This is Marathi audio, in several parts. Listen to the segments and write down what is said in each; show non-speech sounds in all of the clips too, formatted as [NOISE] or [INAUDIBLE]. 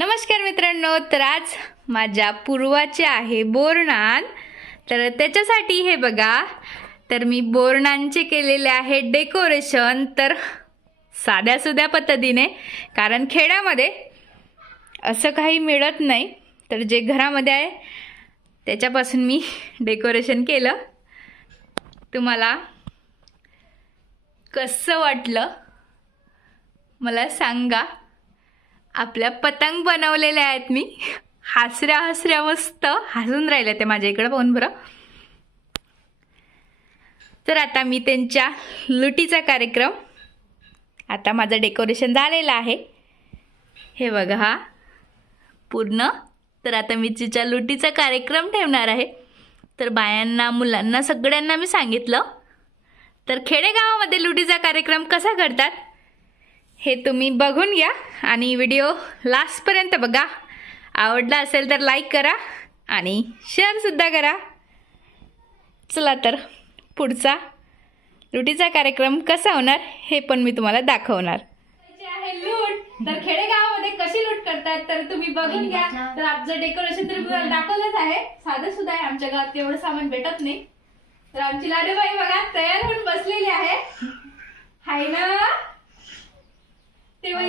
नमस्कार मित्रांनो तर आज माझ्या पूर्वाचे आहे बोरणान तर त्याच्यासाठी हे बघा तर मी बोरणांचे केलेले आहे डेकोरेशन. तर साध्या सुध्या पद्धतीने कारण खेड्यामध्ये असं काही मिळत नाही. तर जे घरामध्ये आहे त्याच्यापासून मी डेकोरेशन केलं. तुम्हाला कसं वाटलं मला सांगा. आपल्या पतंग बनवलेल्या आहेत मी. हसऱ्या हसऱ्या मस्त हसून राहिल्या ते माझ्या इकडं पाहून बरं. तर आता मी त्यांच्या लुटीचा कार्यक्रम आता माझं डेकोरेशन झालेलं आहे. हे बघा हा. पूर्ण. तर आता मी तिच्या लुटीचा कार्यक्रम ठेवणार आहे. तर बायांना मुलांना सगळ्यांना मी सांगितलं. तर खेडेगावामध्ये लुटीचा कार्यक्रम कसा करतात हे तुम्ही बघून घ्या आणि व्हिडिओ लास्टपर्यंत बघा. आवडला असेल तर लाईक करा आणि शेअरसुद्धा करा. चला तर पुढचा लुटीचा कार्यक्रम कसा होणार हे पण मी तुम्हाला दाखवणार. आहे लूट. तर खेडेगावामध्ये कशी लूट करतात तर तुम्ही बघून घ्या. तर आमचं डेकोरेशन तर तुम्हाला दाखवलंच आहे. साधं सुद्धा आहे. आमच्या गावात तेवढं सामान भेटत नाही. तर आमची लाडूबाई बघा तयार होऊन बसलेली आहे.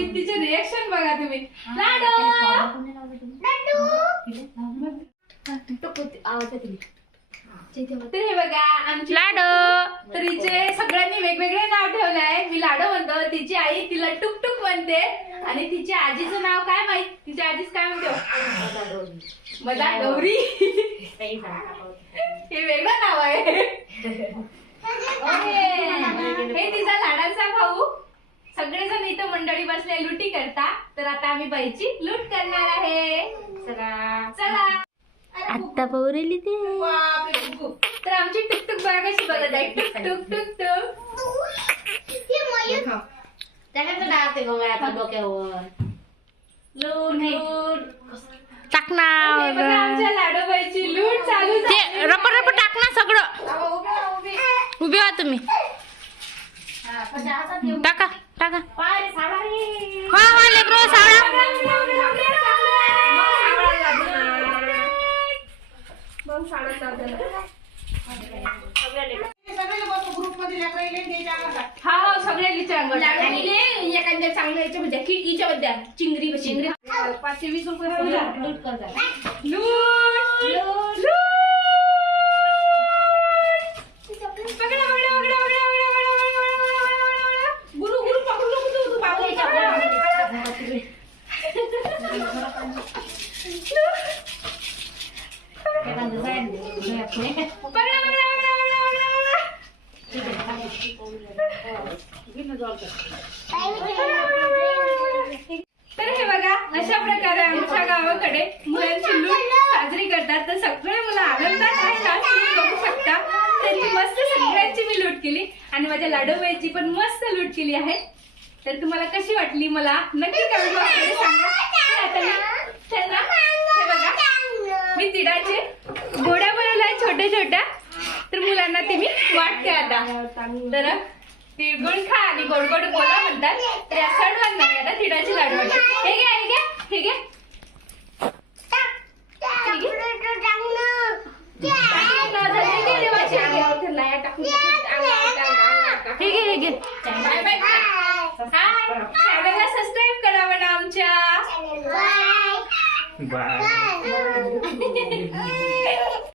तेव्हा तिचे रिएक्शन बघा तुम्ही. लाडू! तर हे बघा आमची लाडू! तर हिचे सगळ्यांनी वेगवेगळे नाव ठेवलं आहे मी लाडू म्हणतो तिची आई तिला टुकटुक म्हणते. आणि तिच्या आजीचं नाव काय माहीत? तिच्या आजीच काय म्हणतो? मला गौरी हे वेगळं नाव आहे. [LAUGHS] हे तिचा सगळेजण इथं मंडळी बसले लुटी करता. तर आता आम्ही बाईची लूट करणार आहे. चला आत्ता पौरेली ते. तर आमची टुकटुक बघा कशी बघत आहे. टुक टुक टुक डाळते गो आता डोक्यावर. लूट लूट. टाकणार बघा आमच्या लाडोबाईची लूट चालू ते झाली. रप रप टाकणार सगळं. उभे राहा, उभे. उभे व्हा तुम्ही. हा. टाका. टाका. रे. हा हा लेकरो हा हो सगळे लिचे अंगण. एखाद्या चांगल्या चिंगरी चिंगरी पाचशे वीस रुपये लूट तर हे बघा अशा प्रकारे आमच्या गावाकडे मुलांची लूट साजरी करतात. तर सगळे मुलं आनंदात आहेत. आज तुम्ही बघू शकता. त्यांची मस्त सगळ्यांची मी लूट केली. आणि माझ्या लाडोबाईची पण मस्त लूट केली आहे. तर तुम्हाला कशी वाटली मला नक्की कमेंट बॉक्समध्ये सांगा. त्यांना मी तिडाचे गोड्या बनवल्या छोट्या छोट्या. तर मुलांना ते मी वाटते आता तर तिळगुळ खा आणि गोड गोड बोला म्हणतात. तर या सण नाही आता तिळाची लाडू वाटते. हे घ्या हे घ्या हे घ्या. हे घे. हे हे हे बाय बाय चॅनलला सबस्क्राईब करा म्हणा आमच्या.